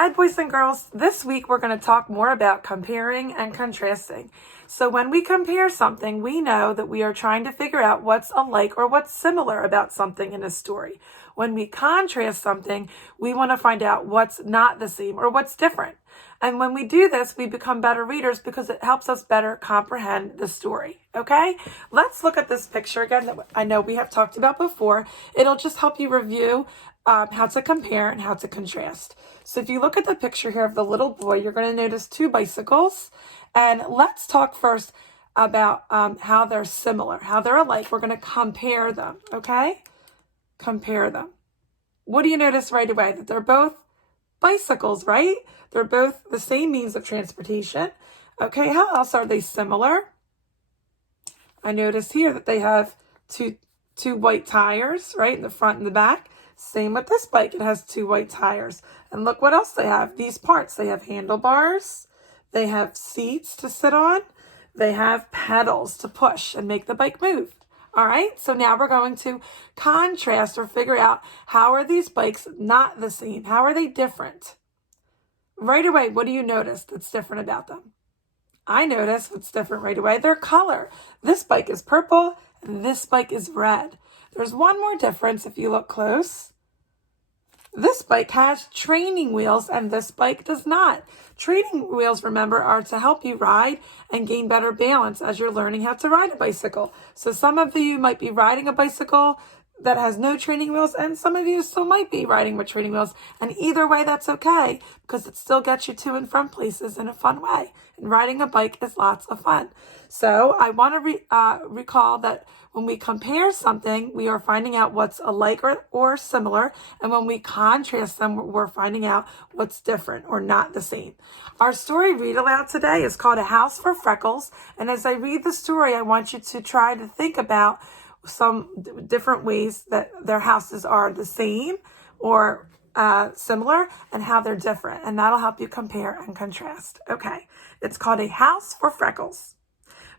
Hi, boys and girls. This week we're going to talk more about comparing and contrasting. So when we compare something, we know that we are trying to figure out what's alike or what's similar about something in a story. When we contrast something, we want to find out what's not the same or what's different. And when we do this, we become better readers because it helps us better comprehend the story. Okay? Let's look at this picture again that I know we have talked about before. It'll just help you review how to compare and how to contrast. So if you look at the picture here of the little boy, you're going to notice two bicycles. And let's talk first about how they're similar, how they're alike. We're going to compare them, okay? Compare them. What do you notice right away? That they're both bicycles, right? They're both the same means of transportation. Okay, how else are they similar? I notice here that they have two white tires, right, in the front and the back. Same with this bike. It has two white tires. And look what else they have. These parts. They have handlebars. They have seats to sit on. They have pedals to push and make the bike move. All right. So now we're going to contrast or figure out how are these bikes not the same? How are they different? Right away, what do you notice that's different about them? I notice what's different right away. Their color. This bike is purple and this bike is red. There's one more difference if you look close. This bike has training wheels and this bike does not. Training wheels, remember, are to help you ride and gain better balance as you're learning how to ride a bicycle. So some of you might be riding a bicycle that has no training wheels, and some of you still might be riding with training wheels. And either way, that's okay because it still gets you to and from places in a fun way. And riding a bike is lots of fun. So I want to recall that when we compare something, we are finding out what's alike or similar. And when we contrast them, we're finding out what's different or not the same. Our story read aloud today is called A House for Freckles. And as I read the story, I want you to try to think about some different ways that their houses are the same or similar and how they're different. And that'll help you compare and contrast. Okay, it's called A House for Freckles.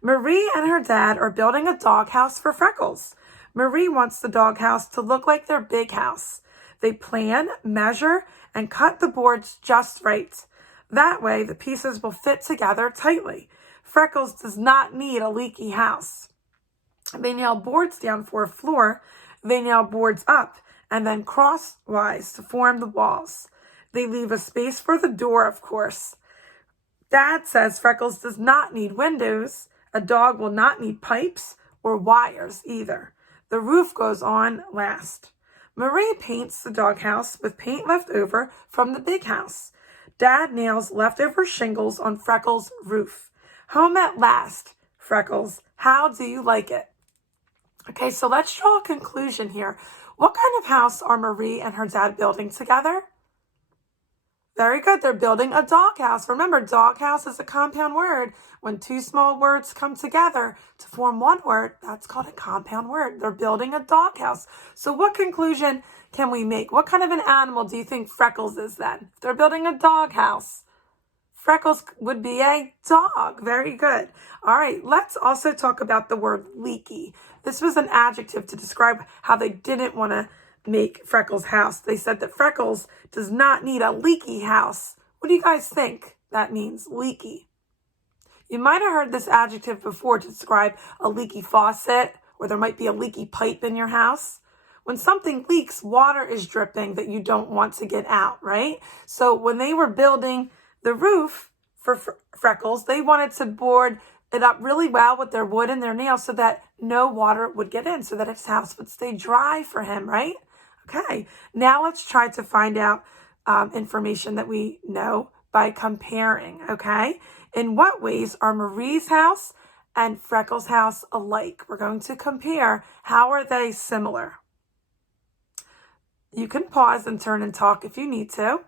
Marie and her dad are building a doghouse for Freckles. Marie wants the doghouse to look like their big house. They plan, measure, and cut the boards just right. That way, the pieces will fit together tightly. Freckles does not need a leaky house. They nail boards down for a floor. They nail boards up and then crosswise to form the walls. They leave a space for the door, of course. Dad says Freckles does not need windows. A dog will not need pipes or wires either. The roof goes on last. Marie paints the doghouse with paint left over from the big house. Dad nails leftover shingles on Freckles' roof. Home at last, Freckles. How do you like it? Okay, so let's draw a conclusion here. What kind of house are Marie and her dad building together? Very good. They're building a doghouse. Remember, doghouse is a compound word. When two small words come together to form one word, that's called a compound word. They're building a doghouse. So what conclusion can we make? What kind of an animal do you think Freckles is then? If they're building a doghouse, Freckles would be a dog. Very good. All right, let's also talk about the word leaky. This was an adjective to describe how they didn't want to make Freckles' house. They said that Freckles does not need a leaky house. What do you guys think that means, leaky? You might have heard this adjective before to describe a leaky faucet, or there might be a leaky pipe in your house. When something leaks, water is dripping that you don't want to get out, right? So when they were building the roof for Freckles, they wanted to board it up really well with their wood and their nails so that no water would get in, so that his house would stay dry for him, right? Okay, now let's try to find out information that we know by comparing, okay? In what ways are Marie's house and Freckles' house alike? We're going to compare. How are they similar? You can pause and turn and talk if you need to.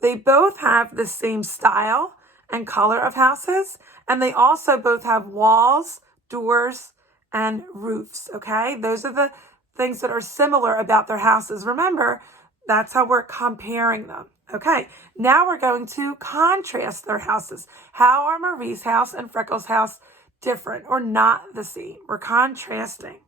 They both have the same style and color of houses, and they also both have walls, doors, and roofs, okay? Those are the things that are similar about their houses. Remember, that's how we're comparing them, okay? Now we're going to contrast their houses. How are Marie's house and Freckles' house different or not the same? We're contrasting.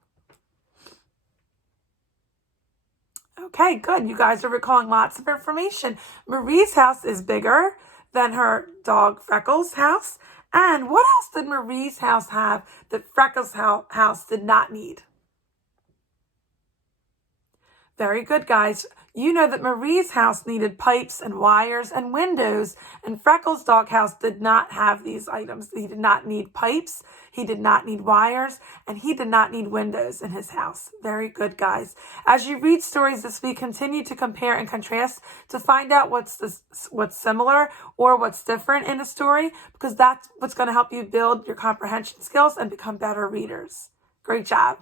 Okay, good. You guys are recalling lots of information. Marie's house is bigger than her dog Freckles' house. And what else did Marie's house have that Freckles' house did not need? Very good, guys. You know that Marie's house needed pipes and wires and windows, and Freckles' doghouse did not have these items. He did not need pipes, he did not need wires, and he did not need windows in his house. Very good, guys. As you read stories this week, continue to compare and contrast to find out what's similar or what's different in a story, because that's what's going to help you build your comprehension skills and become better readers. Great job.